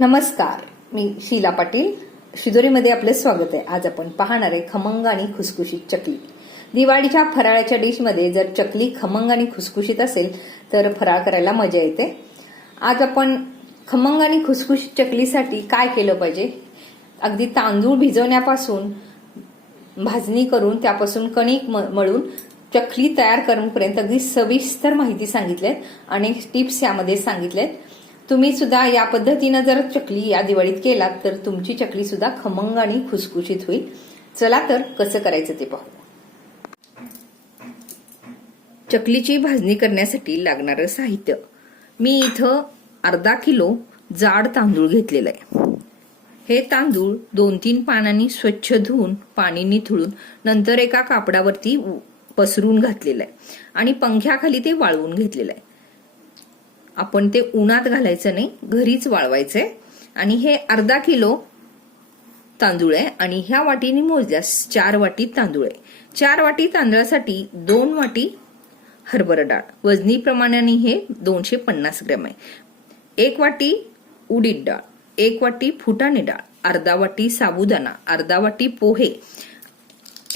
नमस्कार, मी शीला पाटील. शिदोरीमध्ये आपले स्वागत आहे. आज आपण पाहणार आहे खमंग आणि खुसखुशीत चकली. दिवाळीच्या फराळाच्या डिशमध्ये जर चकली खमंग आणि खुसखुशीत असेल तर फराळ करायला मजा येते. आज आपण खमंग आणि खुसखुशीत चकलीसाठी काय केलं पाहिजे, अगदी तांदूळ भिजवण्यापासून भाजणी करून त्यापासून कणिक मळून चकली तयार करूपर्यंत अगदी सविस्तर माहिती सांगितली आहे. अनेक टिप्स यामध्ये सांगितलेत. तुम्ही सुद्धा या पद्धतीनं जर चकली या दिवाळीत केलात तर तुमची चकली सुद्धा खमंग आणि खुसखुशीत होईल. चला तर कसं करायचं ते पाहू. चकलीची भाजणी करण्यासाठी लागणारं साहित्य. मी इथं अर्धा किलो जाड तांदूळ घेतलेला आहे. हे तांदूळ 2-3 पाण्याने स्वच्छ धुवून पाणी निथळून नंतर एका कापडावरती पसरून घातलेलं आहे आणि पंख्याखाली ते वाळवून घेतलेलं आहे. आपण ते उन्हात घालायचं नाही, घरीच वाळवायचंय. आणि हे अर्धा किलो तांदूळ आहे आणि ह्या वाटीने मोजल्यास 4 वाटी तांदूळ आहे. 4 वाटी तांदळासाठी 2 वाटी हरभरा डाळ, वजनी प्रमाणाने हे 250 ग्रॅम आहे. 1 वाटी उडीद डाळ, 1 वाटी फुटाणे डाळ, अर्धा वाटी साबुदाणा, अर्धा वाटी पोहे,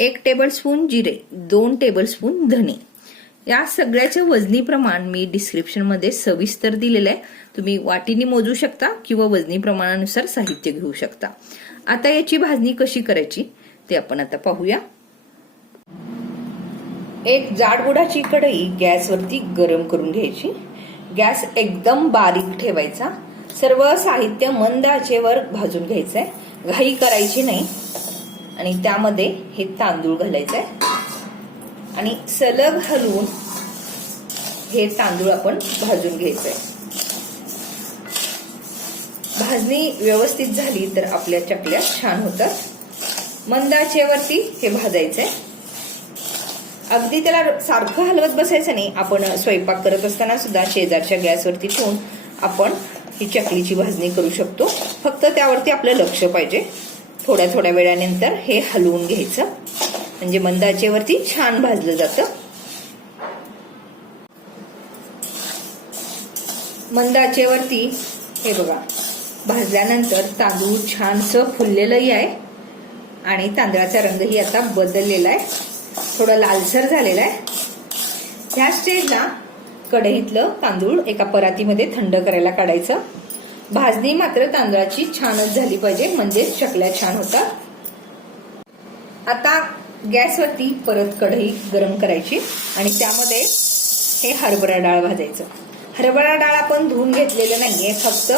1 टेबलस्पून जिरे, 2 टेबलस्पून धने. या सगळ्याचे वजनी प्रमाण मी डिस्क्रिप्शन मध्ये सविस्तर दिलेलं आहे. तुम्ही वाटीने मोजू शकता किंवा वजनी प्रमाणानुसार साहित्य घेऊ शकता. आता याची भाजणी कशी करायची ते आपण आता पाहूया. एक जाडबुडाची कढई गॅसवरती गरम करून घ्यायची. गॅस एकदम बारीक ठेवायचा. सर्व साहित्य मंद आचेवर भाजून घ्यायचंय, घाई करायची नाही. आणि त्यामध्ये हे तांदूळ घालायचंय आणि सलग हलवून हे तांदूळ आपण भाजून घ्यायचंय. भाजणी व्यवस्थित झाली तर आपल्या चकल्या छान होतात. मंद आचेवरती हे भाजायचंय. अगदी त्याला सारखं हलवत बसायचं नाही. आपण स्वयंपाक करत असताना सुद्धा शेजारच्या गॅसवरती ठेवून आपण ही चकलीची भाजणी करू शकतो. फक्त त्यावरती आपलं लक्ष पाहिजे. थोड्या थोड्या वेळानंतर हे हलवून घ्यायचं, म्हणजे मंद आचेवरती छान भाजलं जातं. मंद आचेवरती हे बघा भाजल्यानंतर तांदूळ छानसं फुललेलंही आहे आणि तांदळाचा रंगही आता बदललेला आहे, थोडा लालसर झालेला आहे. ह्या स्टेजला कढईतलं तांदूळ एका परातीमध्ये थंड करायला काढायचं. भाजणी मात्र तांदळाची छानच झाली पाहिजे, म्हणजे चकल्या छान होतात. आता गॅसवरती परत कढई गरम करायची आणि त्यामध्ये हे हरभरा डाळ भाजायचं. हरभरा डाळ आपण धुवून घेतलेलं नाहीये, फक्त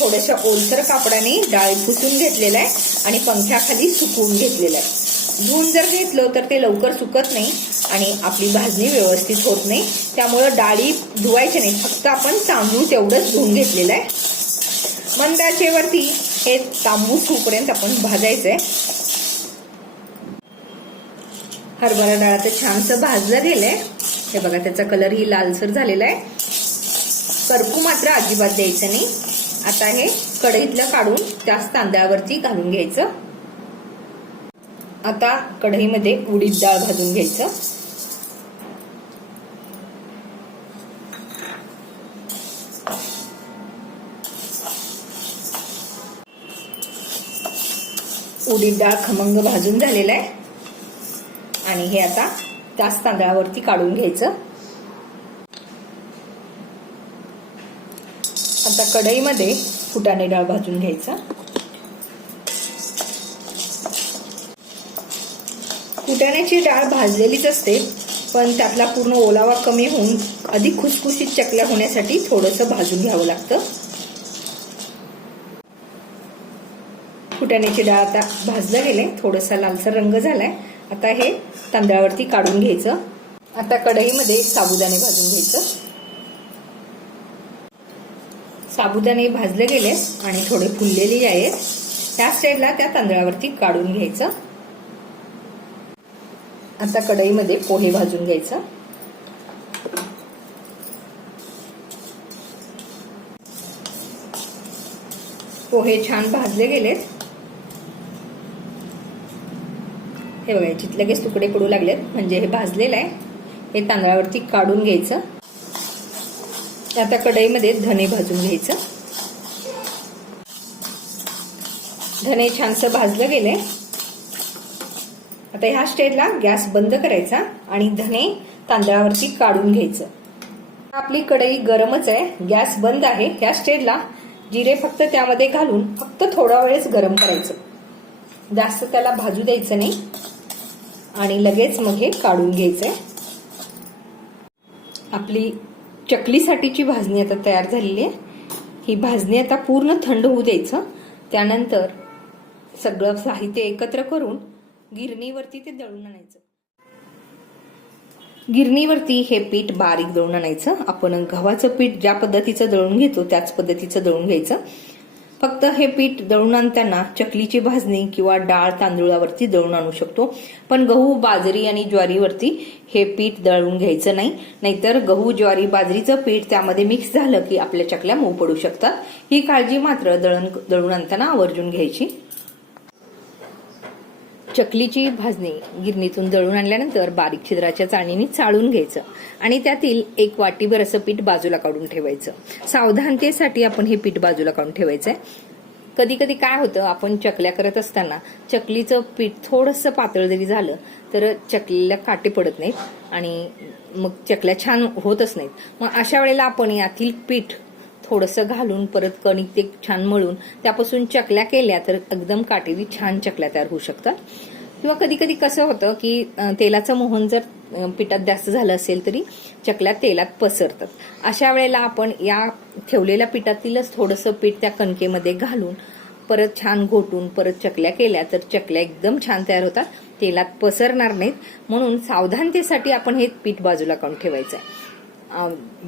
थोड्याशा ओलसर कापडाने डाळ पुसून घेतलेलं आहे आणि पंख्याखाली सुकवून घेतलेलं आहे. धुवून जर घेतलं तर ते लवकर सुकत नाही आणि आपली भाजणी व्यवस्थित होत नाही. त्यामुळं डाळी धुवायचे नाही, फक्त आपण तांदूळ तेवढंच धुवून घेतलेलं आहे. मंद आचेवरती हे तांबूस होईपर्यंत आपण भाजायचंय. हरभरा डाळाचं छानसं भाजलं गेलंय. हे बघा त्याचा कलर ही लालसर झालेला आहे. करपू मात्र अजिबात द्यायचं नाही. आता हे कढईतलं काढून त्याच तांदळावरती घालून घ्यायचं. आता कढईमध्ये उडीद डाळ भाजून घ्यायचं. उडीद डाळ खमंग भाजून झालेला आहे आणि हे आता त्याच तांदळावरती काढून घ्यायचं. आता कढईमध्ये फुटाणे डाळ भाजून घ्यायचं. फुटाण्याची डाळ भाजलेलीच असते, पण त्यातला पूर्ण ओलावा कमी होऊन अधिक खुसखुशीत चकल्या होण्यासाठी थोडंसं भाजून घ्यावं लागतं. फुटाण्याची डाळ आता भाजलं गेले, थोडासा लालसर रंग झालाय. आता हे तांदळावरती काढून घ्यायचं. आता कढईमध्ये साबुदाणे भाजून घ्यायचं. साबुदाणे भाजले गेले आणि थोडे फुललेले आहेत. त्या स्टेजला त्या तांदळावरती काढून घ्यायचं. आता कढईमध्ये पोहे भाजून घ्यायचं. पोहे छान भाजले गेलेत. हे बघा याच्यात लगेच तुकडे पडू लागलेत, म्हणजे हे भाजलेलं आहे. हे तांदळावरती काढून घ्यायचं. आता कढईमध्ये धने भाजून घ्यायचं. धने छानसं भाजलं गेले. आता ह्या स्टेजला गॅस बंद करायचा आणि धने तांदळावरती काढून घ्यायचं. आपली कढई गरमच आहे, गॅस बंद आहे. ह्या स्टेजला जिरे फक्त त्यामध्ये घालून फक्त थोडा वेळच गरम करायचं, जास्त त्याला भाजू द्यायचं नाही आणि लगेच मग हे काढून घ्यायचंय. आपली चकलीसाठीची भाजणी आता तयार झालेली आहे. ही भाजणी आता पूर्ण थंड होऊ द्यायचं. त्यानंतर सगळं साहित्य एकत्र करून गिरणीवरती ते दळून आणायचं. गिरणीवरती हे पीठ बारीक दळून आणायचं. आपण गव्हाचं पीठ ज्या पद्धतीचं दळून घेतो त्याच पद्धतीचं दळून घ्यायचं. फक्त हे पीठ दळून आणताना चकलीची भाजणी किंवा डाळ तांदूळावरती दळून आणू शकतो, पण गहू बाजरी आणि ज्वारीवरती हे पीठ दळून घ्यायचं नाही. नाहीतर गहू ज्वारी बाजरीचं पीठ त्यामध्ये मिक्स झालं की आपल्या चकल्या मऊ पडू शकतात. ही काळजी मात्र दळून आणताना आवर्जून घ्यायची. चकलीची भाजणी गिरणीतून दळून आणल्यानंतर बारीक छिद्राच्या चाळणीने चाळून घ्यायचं आणि त्यातील 1 वाटीभर असं पीठ बाजूला काढून ठेवायचं. सावधानतेसाठी आपण हे पीठ बाजूला काढून ठेवायचंय. कधी कधी काय होतं, आपण चकल्या करत असताना चकलीचं पीठ थोडंसं पातळ जरी झालं तर चकलीला काटे पडत नाहीत आणि मग चकल्या छान होतच नाहीत. मग अशा वेळेला आपण यातील पीठ थोडंसं घालून परत कणिक ते छान मळून त्यापासून चकल्या केल्या तर एकदम काटेरी छान चकल्या तयार होऊ शकतात. किंवा कधी कधी कसं होतं की तेलाचं मोहन जर पिठात जास्त झालं असेल तरी चकल्या तेलात पसरतात. अशा वेळेला आपण या ठेवलेल्या पिठातीलच थोडंसं पीठ त्या कणकेमध्ये घालून परत छान घोटून परत चकल्या केल्या तर चकल्या एकदम छान तयार होतात, तेलात पसरणार नाहीत. म्हणून सावधानतेसाठी आपण हे पीठ बाजूला काढून ठेवायचं आहे.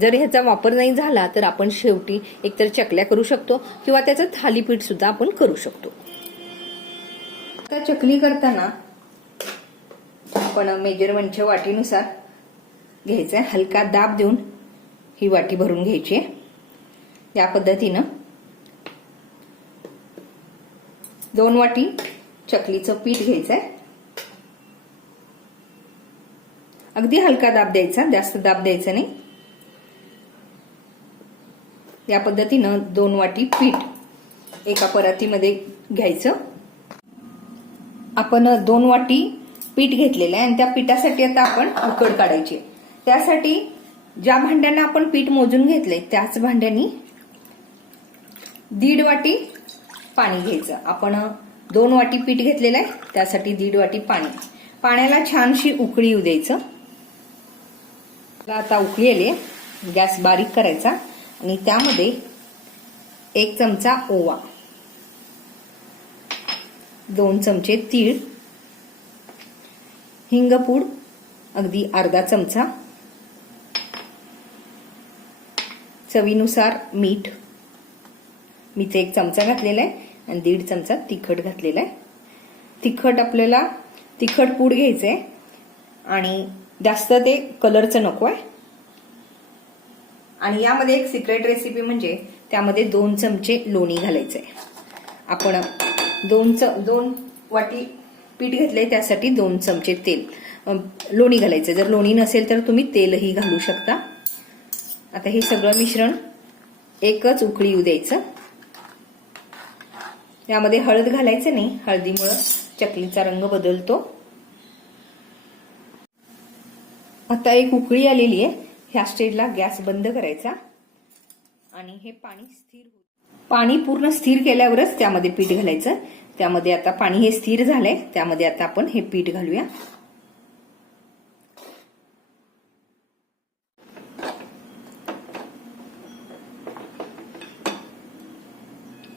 जर ह्याचा वापर नाही झाला तर आपण शेवटी एकतर चकल्या करू शकतो किंवा त्याचं थालीपीठ सुद्धा आपण करू शकतो. आता चकली करताना आपण मेजरमेंटच्या वाटीनुसार घ्यायचंय. हलका दाब देऊन ही वाटी भरून घ्यायची आहे. या पद्धतीनं 2 वाटी चकलीचं पीठ घ्यायचंय. अगदी हलका दाब द्यायचा, जास्त दाब द्यायचा नाही. या पद्धतीनं 2 वाटी पीठ एका परातीमध्ये घ्यायचं. आपण 2 वाटी पीठ घेतलेलं आहे आणि त्या पिठासाठी आता आपण उकड काढायची. त्यासाठी ज्या भांड्यानं आपण पीठ मोजून घेतले त्याच भांड्यानी 1.5 वाटी पाणी घ्यायचं. आपण 2 वाटी पीठ घेतलेलं आहे त्यासाठी 1.5 वाटी पाणी. पाण्याला छानशी उकळी येऊ द्यायचं. आता उकळी आली, गॅस बारीक करायचा आणि त्यामध्ये 1 चमचा ओवा, 2 चमचे तीळ, हिंगपूड अगदी अर्धा चमचा, चवीनुसार मीठ. मीठ 1 चमचा घातलेला आहे आणि 1.5 चमचा तिखट घातलेला आहे. तिखट आपल्याला तिखट पूड घ्यायचंय आणि जास्त ते कलरचं नको आहे. आणि यामध्ये एक सिक्रेट रेसिपी म्हणजे त्यामध्ये 2 चमचे लोणी घालायचंय. आपण 2 वाटी पीठ घेतलंय त्यासाठी 2 चमचे लोणी घालायचं. जर लोणी नसेल तर तुम्ही तेलही घालू शकता. आता हे सगळं मिश्रण एकच उकळी येऊ द्यायचं. यामध्ये हळद घालायचं नाही, हळदीमुळे चकलीचा रंग बदलतो. आता एक उकळी आलेली आहे. ह्या स्टेजला गॅस बंद करायचा आणि हे पाणी पूर्ण स्थिर केल्यावरच त्यामध्ये पीठ घालायचं. त्यामध्ये आता पाणी हे स्थिर झालंय, त्यामध्ये आता आपण हे पीठ घालूया.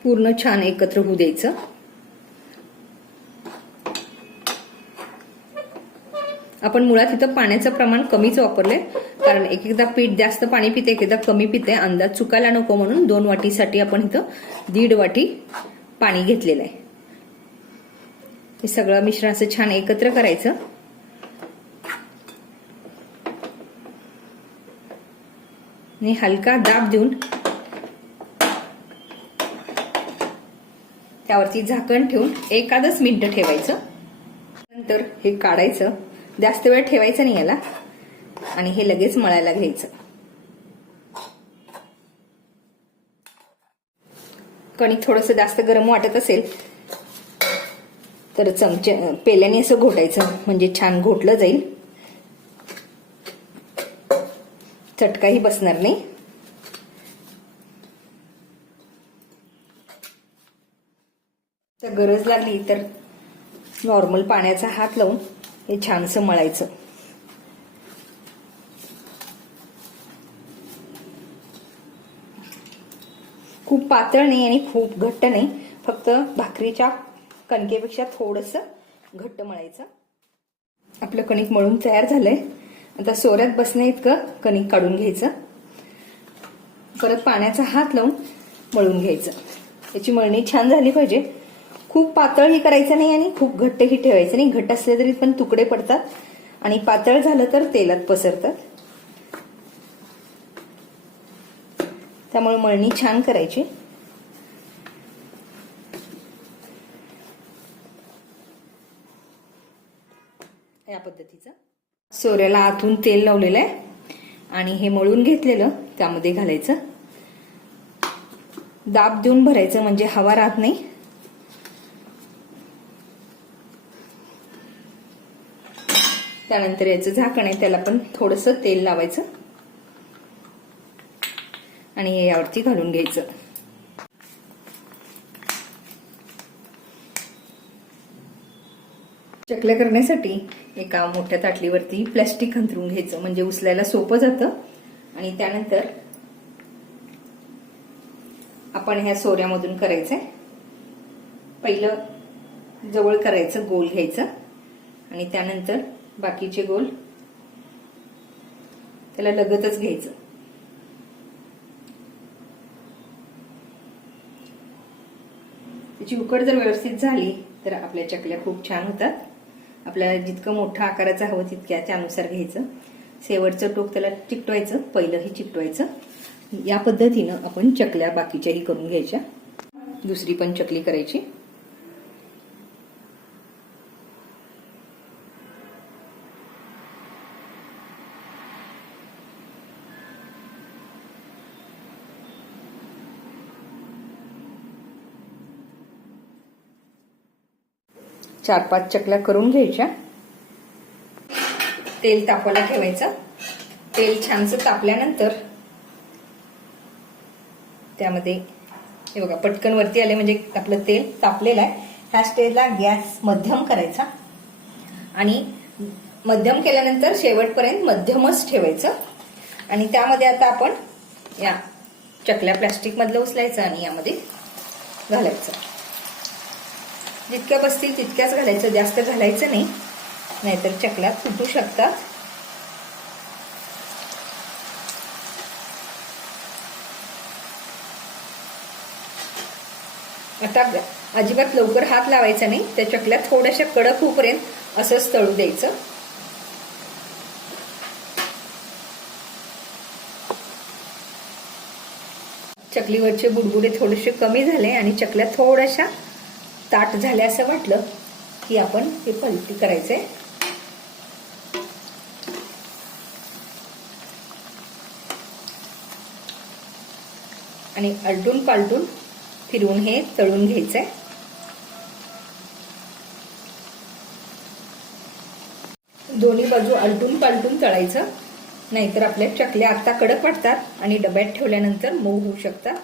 पूर्ण छान एकत्र होऊ द्यायचं. आपण मुळात इथं पाण्याचं प्रमाण कमीच वापरलंय, कारण एकदा पीठ जास्त पाणी पिते, एकदा कमी पिते. अंदाज चुकायला नको म्हणून 2 वाटीसाठी आपण इथं 1.5 वाटी पाणी घेतलेलं आहे. हे सगळं मिश्रण असं छान एकत्र करायचं. आणि हलका दाब देऊन त्यावरती झाकण ठेवून 1 मिनिट ठेवायचं. नंतर हे काढायचं. जास्त वेळ ठेवायचं नाही याला आणि हे लगेच मळायला घ्यायचं. कणिक थोडंसं जास्त गरम वाटत असेल तर पेल्याने असं घोटायचं म्हणजे छान घोटलं जाईल, चटकाही बसणार नाही. तर गरज लागली तर नॉर्मल पाण्याचा हात लावून हे छानसं मळायचं. खूप पातळ नाही आणि खूप घट्ट नाही, फक्त भाकरीच्या कणकेपेक्षा थोडंसं घट्ट मळायचं. आपलं कणिक मळून तयार झालंय. आता सोऱ्यात बसण्या इतकं कणिक काढून घ्यायचं. परत पाण्याचा हात लावून मळून घ्यायचं. याची मळणी छान झाली पाहिजे. खूप पातळही करायचं नाही आणि खूप घट्टही ठेवायचं नाही. घट्ट असले तरी पण तुकडे पडतात आणि पातळ झालं तर तेलात पसरतात. त्यामुळे मळणी छान करायची. या पद्धतीचं सोऱ्याला आतून तेल लावलेलं आहे आणि हे मळून घेतलेलं त्यामध्ये घालायचं. दाब देऊन भरायचं म्हणजे हवा राहत नाही. त्यानंतर याचं झाकण आहे त्याला पण थोडंसं तेल लावायचं आणि हे यावरती घालून घ्यायचं. चकल्या करण्यासाठी एका मोठ्या ताटलीवरती प्लास्टिक अंथरून घ्यायचं म्हणजे उचलायला सोपं जातं. आणि त्यानंतर आपण ह्या सोऱ्यामधून करायचंय. पहिलं जवळ करायचं, गोल घ्यायचं आणि त्यानंतर बाकीचे गोल त्याला लगतच घ्यायचं. त्याची उकड जर व्यवस्थित झाली तर आपल्या चकल्या खूप छान होतात. आपल्याला जितकं मोठं आकाराचं हवं तितक्या त्यानुसार घ्यायचं. शेवटचं टोक त्याला चिकटवायचं, पहिलंही चिकटवायचं. या पद्धतीनं आपण चकल्या बाकीच्याही करून घ्यायच्या. दुसरी पण चकली करायची. चार पाच चकल्या करून घ्यायच्या. तेल तापवायला ठेवायचं. तेल छानसं तापल्यानंतर त्यामध्ये हे बघा पटकन वरती आले म्हणजे आपलं तेल तापलेलं आहे. ह्या स्टेजला गॅस मध्यम करायचा आणि मध्यम केल्यानंतर शेवटपर्यंत मध्यमच ठेवायचं. आणि त्यामध्ये आता आपण या चकल्या प्लास्टिक मधलं उचलायचं आणि यामध्ये घालायचं. जितक्या बसतील तितक्याच घालायचं, जास्त घालायचं नाही, नाहीतर चकल्या फुटू शकतात. आता अजिबात लवकर हात लावायचा नाही. त्या चकल्या थोड्याशा कडक होईपर्यंत असंच तळू द्यायचं. चकलीवरचे बुडबुडे थोडेसे कमी झाले आणि चकल्या थोड्याशा ताट झाल्या असं वाटलं की आपण हे पलटी करायचंय. आणि आलटून पालटून फिरवून हे तळून घ्यायचंय. दोन्ही बाजू आलटून पालटून तळायचं, नाहीतर आपल्या चकल्या आता कडक वाटतात आणि डब्यात ठेवल्यानंतर मऊ होऊ शकतात.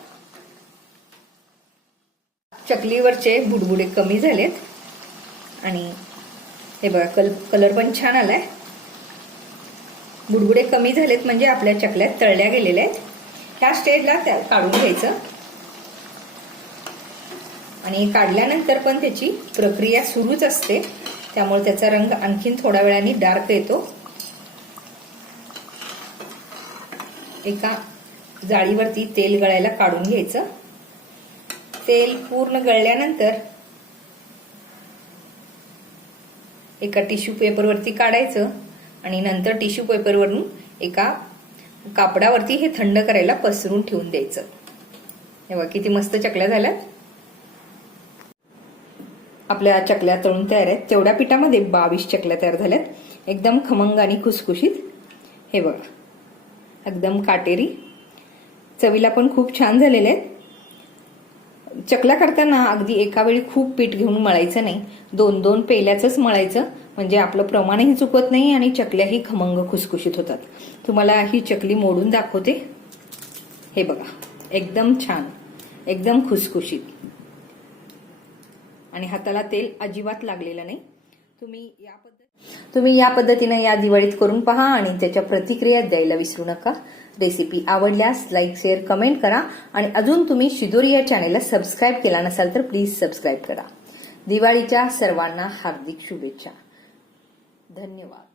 चकलीवरचे बुडबुडे कमी झालेत आणि हे बघा कलर पण छान आलाय. बुडबुडे कमी झालेत म्हणजे आपल्या चकल्या तळल्या गेलेल्या आहेत. ह्या स्टेजला काढून घ्यायचं आणि काढल्यानंतर पण त्याची प्रक्रिया सुरूच असते, त्यामुळे त्याचा रंग आणखीन थोड्या वेळाने डार्क येतो. एका जाळीवरती तेल गळायला काढून घ्यायचं. तेल पूर्ण गळल्यानंतर एका टिश्यू पेपरवरती काढायचं आणि नंतर टिश्यू पेपरवरून एका कापडावरती हे थंड करायला पसरून ठेवून द्यायचं. हे बघा किती मस्त चकल्या झाल्यात. आपल्या चकल्या तळून तयार आहेत. तेवढ्या पिठामध्ये 22 चकल्या तयार झाल्यात. एकदम खमंग आणि खुसखुशीत. हे बघा एकदम काटेरी, चवीला पण खूप छान झालेले आहेत. चकल्या करताना अगदी एका वेळी खूप पीठ घेऊन मळायचं नाही, 2-2 पेल्याचंच मळायचं, म्हणजे आपलं प्रमाणही चुकत नाही आणि चकल्याही खमंग खुसखुशीत होतात. तुम्हाला ही चकली मोडून दाखवते. हे बघा, एकदम छान, एकदम खुसखुशीत आणि हाताला तेल अजिबात लागलेलं नाही. तुम्ही या पद्धतीने या दिवाळीत करून पहा आणि त्याच्या प्रतिक्रिया द्यायला विसरू नका. रेसिपी आवडल्यास लाईक, शेअर, कमेंट करा आणि अजून तुम्ही शिदोरी या चॅनेलला सबस्क्राईब केला नसाल तर प्लीज सबस्क्राईब करा. दिवाळीच्या सर्वांना हार्दिक शुभेच्छा. धन्यवाद.